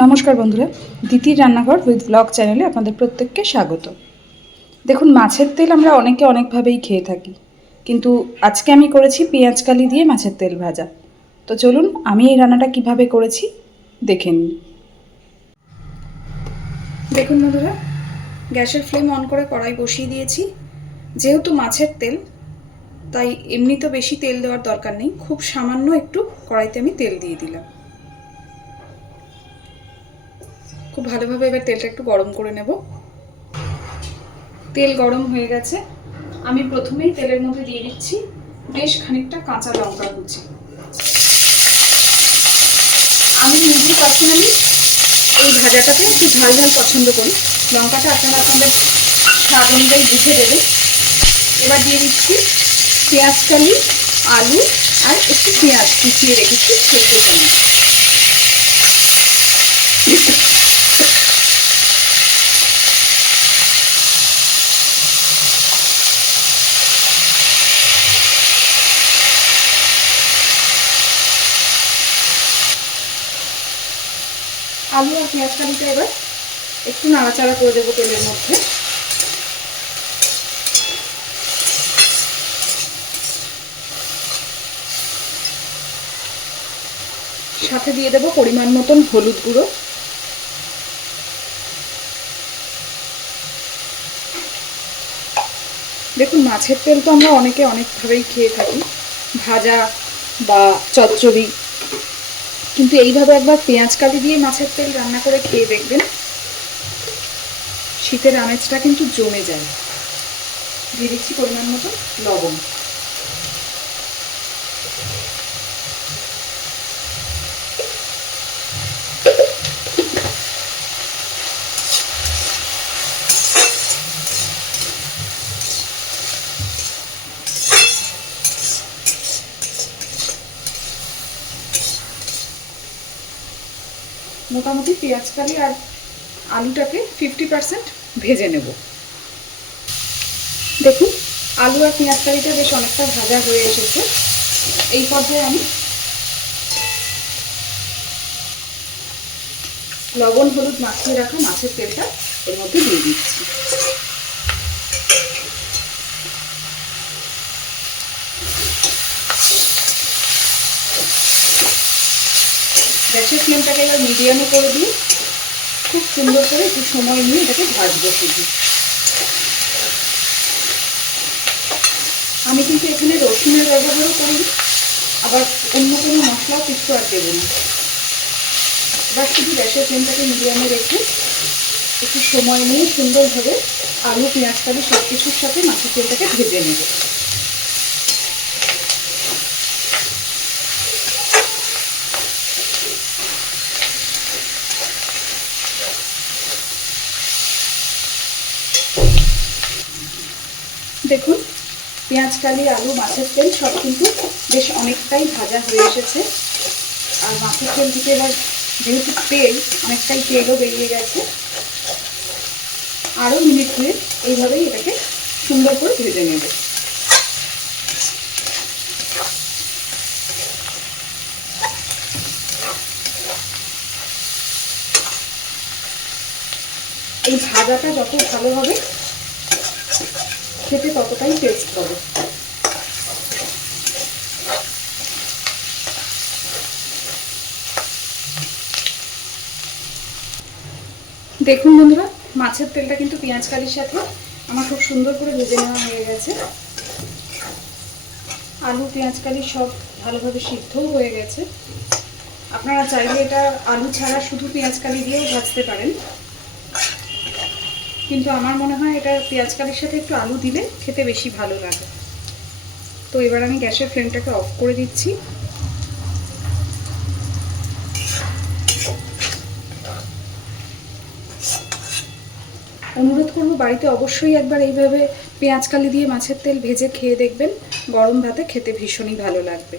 নমস্কার বন্ধুরা, দিতির রান্নাঘর উইথ ব্লগ চ্যানেলে আপনাদের প্রত্যেককে স্বাগত। দেখুন, মাছের তেল আমরা অনেকে অনেকভাবেই খেয়ে থাকি, কিন্তু আজকে আমি করেছি পেঁয়াজ কালি দিয়ে মাছের তেল ভাজা। তো চলুন, আমি এই রান্নাটা কীভাবে করেছি দেখে নিন দেখুন বন্ধুরা, গ্যাসের ফ্লেম অন করে কড়াই বসিয়ে দিয়েছি। যেহেতু মাছের তেল, তাই এমনি তো বেশি তেল দেওয়ার দরকার নেই, খুব সামান্য একটু কড়াইতে আমি তেল দিয়ে দিলাম। খুব ভালোভাবে এবার তেলটা একটু গরম করে নেব। তেল গরম হয়ে গেছে। আমি প্রথমেই তেলের মধ্যে দিয়ে দিচ্ছি বেশ খানিকটা কাঁচা লঙ্কা কুচি। আমি নিজেই পার্সোনালি এই ভাজাটাতে একটু ঝাল ঝাল পছন্দ করি। লঙ্কাটা আপনারা আপনাদের স্বাদ অনুযায়ী বুঝে দেবেন। এবার দিয়ে দিচ্ছি পেঁয়াজ কালি, আলু আর একটু পেঁয়াজ কুচিয়ে রেখেছি। সেইটার আলু আর পেঁয়াজ কালিটা এবার একটু নাড়াচাড়া করে দেবো তেলের মধ্যে। সাথে দিয়ে দেবো পরিমাণ মতন হলুদ গুঁড়ো। দেখুন, মাছের তেল তো আমরা অনেকে অনেকভাবেই খেয়ে থাকি। ভাজা বা চচ্চড়ি কিন্তু এইভাবে একবার পেঁয়াজ কালি দিয়ে মাছের তেল রান্না করে খেয়ে দেখবেন, শীতের আমেজটা কিন্তু জমে যায়। দিয়ে দিচ্ছি পরিমাণ মতো লবণ। মোটামুটি পেঁয়াজ কালি আর আলুটাকে ফিফটি পারসেন্ট ভেজে নেব। দেখুন, আলু আর পেঁয়াজ কালিটা বেশ অনেকটা ভাজা হয়ে এসেছে। এই পর্যায়ে আমি লবণ, হলুদ মাখিয়ে রাখা মাছের তেলটা এর মধ্যে দিয়ে দিচ্ছি। গ্যাসের ফ্লেমটাকে এবার মিডিয়ামে করে দিই। খুব সুন্দর করে একটু সময় নিয়ে এটাকে ভাজবো শুধু। আমি কিন্তু এখানে রসুনের ব্যবহারও করি আবার অন্য কোনো মশলাও কিছু আর দেবো না। এবার শুধু গ্যাসের ফ্লেমটাকে মিডিয়ামে রেখে একটু সময় নিয়ে সুন্দরভাবে আলু, পেঁয়াজ কালি সব কিছুর সাথে মাছের তেলটাকে ভেজে নেব। দেখুন, পেঁয়াজ, কালি, আলু, মাছের তেল সব কিন্তু বেশ অনেকটাই ভাজা হয়ে এসেছে। আর মাছের তেল থেকে এবার যেহেতু তেল, অনেকটাই তেলও বেরিয়ে গেছে। আরও মিনিট দুয়ে এইভাবেই এটাকে সুন্দর করে ভেজে নেবে। এই ভাজাটা যত ভালো হবে খেতে ততটাই টেস্ট হবে দেখুন বন্ধুরা, মাছের তেলটা কিন্তু পেঁয়াজ কালির সাথে আমার খুব সুন্দর করে ভেজে নেওয়া হয়ে গেছে। আলু, পেঁয়াজ কালি সব ভালোভাবে সিদ্ধও হয়ে গেছে। আপনারা চাইলে এটা আলু ছাড়া শুধু পেঁয়াজ কালি দিয়েও ভাজতে পারেন। কিন্তু আমার মনে হয় এটা পেঁয়াজ কালির সাথে একটু আলু দিলে খেতে বেশি ভালো লাগে। তো এবার আমি গ্যাসের ফ্লেমটাকে অফ করে দিচ্ছি। অনুরোধ করব, বাড়িতে অবশ্যই একবার এইভাবে পেঁয়াজ কালি দিয়ে মাছের তেল ভেজে খেয়ে দেখবেন। গরম ভাতে খেতে ভীষণই ভালো লাগবে।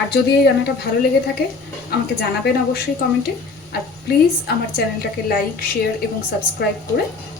আর যদি এই রান্নাটা ভালো লেগে থাকে, আমাকে জানাবেন অবশ্যই কমেন্টে। আর প্লিজ আমার চ্যানেলটাকে লাইক, শেয়ার এবং সাবস্ক্রাইব করে